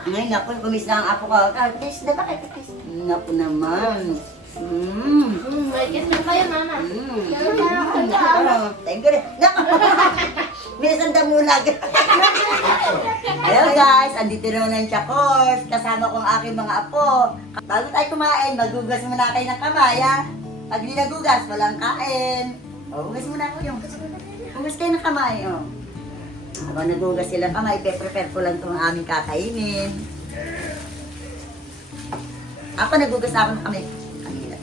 Ngayon, naku, kumis na ang apo ko. Ah, Kiss na ba kayo? Kiss. Naku naman. Mmm. Hmm, may kiss na kayo, mama. Mmm. Thank you. Naku. Minsan damulag. Hello guys, andito naman ang Chakors. Kasama ko ang aking mga apo. Bago tayo kumain, magugas muna kayo ng kamay ha. Pag di nagugas, walang kain. O, hugas muna ako yung. Hugas kayo ng kamay. O. Habang nagugas sila ng kamay, pe-prepare ko lang itong aming kakainin. Ako nagugas na ako ng kamay. Kanina.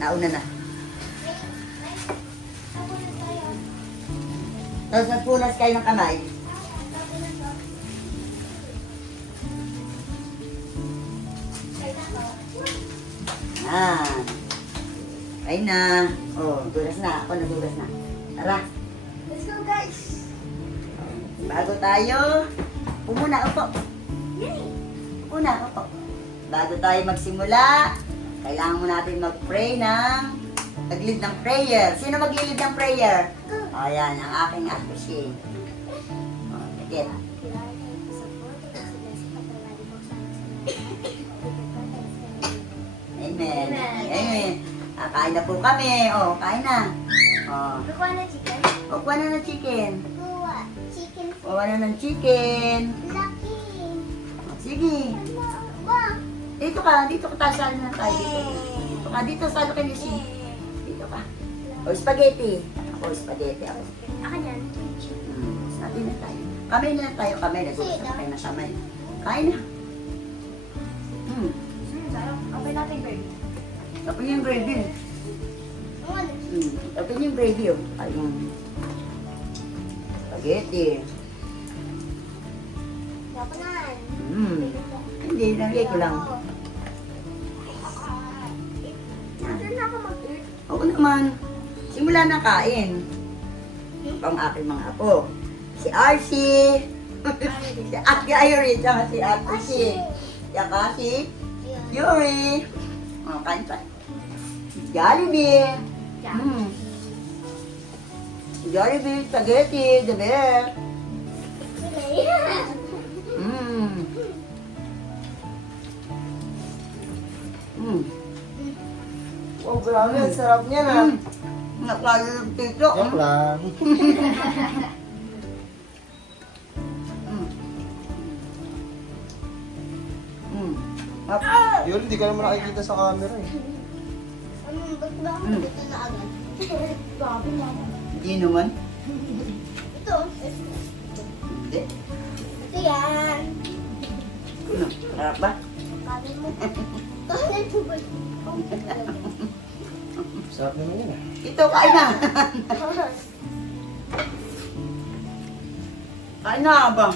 Nauna na. Tapos nagpunas kayo ng kamay. Yan. Ay na. Oh, gulas na. Ako nagugas na. Tara. Let's go, guys. Bago tayo. Umuna, upo. Una, upo. Bago tayo magsimula, kailangan mo natin mag-pray ng nag-lead ng prayer. Sino mag-lead ng prayer? Ayan, ang aking associate. Oh, sige. Amen. Amen. Amen. Ah, kain na po kami. Oh, kain na. Oh, Kukuha na chicken. kukuha na ng chicken. Kukuha na ng chicken. Oh, sige. Dito ka, dito ka tayo sali na tayo. Dito, dito ka, dito sali ka ni si. Dito ka. O, spaghetti. Ako, spaghetti ako. Ako yan. Hmm, sabi na tayo. Kamay na tayo, kamay. Na tayo na kamay. Kain na. Hmm. Okay natin, baby. Tapos yung gravy. Hmm. Tapos yung gravy, oh. Ayun. Spaghetti. Dapanan. Hmm. Hindi, nalagay ko lang. Ito na ako mag-eat. Oo naman. Simula na kain. Pang aking mga apo. Si Archie. si Ate Irie. Tsaka si Ate si. Tsaka si Yuri. Oh, kain pa. Jollibee. Hmm. Jollibee, spaghetti, the best. Hmm. Hmm. Oh, grabe. Ang sarap niya na. Hmm. Nakalulog dito. Joke lang. Hmm. Hmm. Up. Yun, hindi ka naman nakikita sa camera eh. Ano, ba't ba ako Mm. dito na agad? Grabe mama. Hindi naman. Sarap ba? Sarap naman yun ah. Ito, kain na. kain na ba?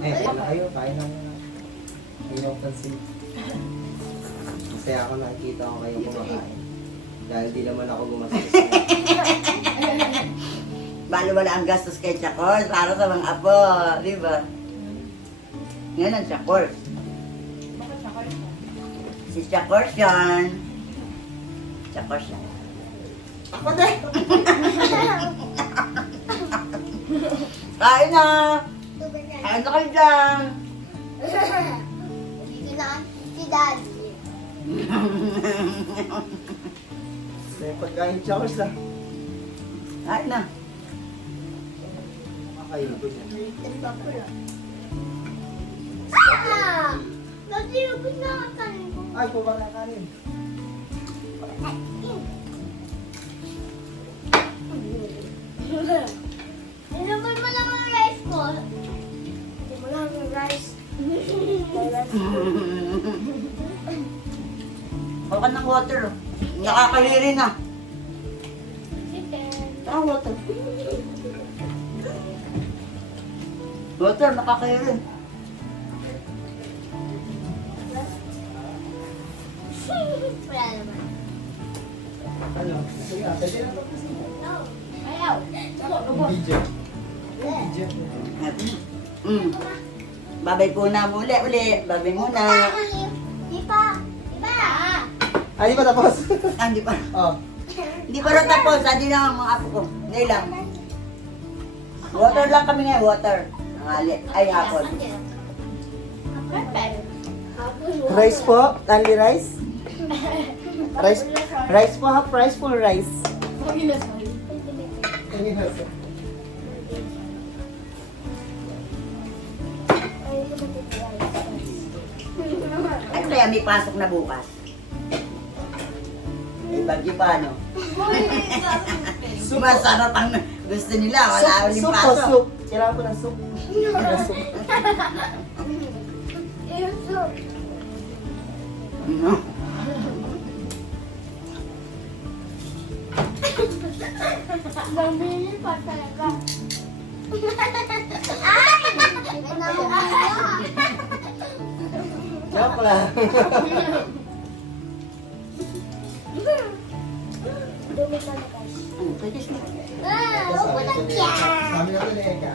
Eh, wala kayo. Kain na muna. Ayaw pansin. Kasi ako nakikita ko kayo kumakain. Dahil di naman ako gumastos. Balo wala ang gastos kay Chakor para sa mga apo. Di ba? Yan ang Chakor. Si Chakor yan. Chakor yan. Ako din. Kain na. Kain na kayo dyan. Na si daddy. May pagkain chokers lang. Kain na. Ayun. Ah! Daddy, ubus na ang kanin ko. Ay, kuha na kanin. Inamoy mo lang ang rice ko. Hindi mo lang ang rice. Huwag ng water. oh. Nakakaliri na. Ah, water. Water, nakakaliri. Wala naman. Ano? Sige, pwede na. Ayaw. Video. Video. Mm. Babay po na muli, uli. Babay muna. Di pa. Di pa. Ay, di ba tapos? Ah, hindi pa. oh. Hindi pa rin tapos. Hindi na ang mga apo ko. Hindi lang. Water lang kami ngayon, water. tanghali. Ay, hapon. Rice po? Only rice? Rice, rice po half rice, full rice. Ano kaya may pasok na bukas? May bagyo pa, no? Sumasarap ang gusto nila. Wala Soup, ulit soup po, pasok. soup. Kailangan ko ng soup. soup. Ano? Nabili pa talaga. Ay! Joke lang. Dumi ka na guys. Ano, pwede siya. Ah, mo lang yan. Sabi na ito Eka.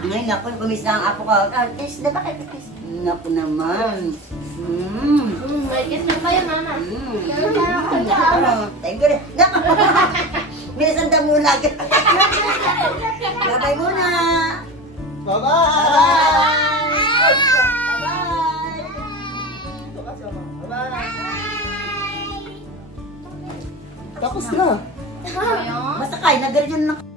Ngayon, naku, kumis na ang apo ko. Ah, taste na bakit? Taste. Naku naman. Hmm, may kiss na kayo, mama. Ano? Thank you. Naku. Damulag. Babay muna. Bye-bye! Bye. Ito kasi ako. Bye-bye! Tapos na. Basta kain na ganyan na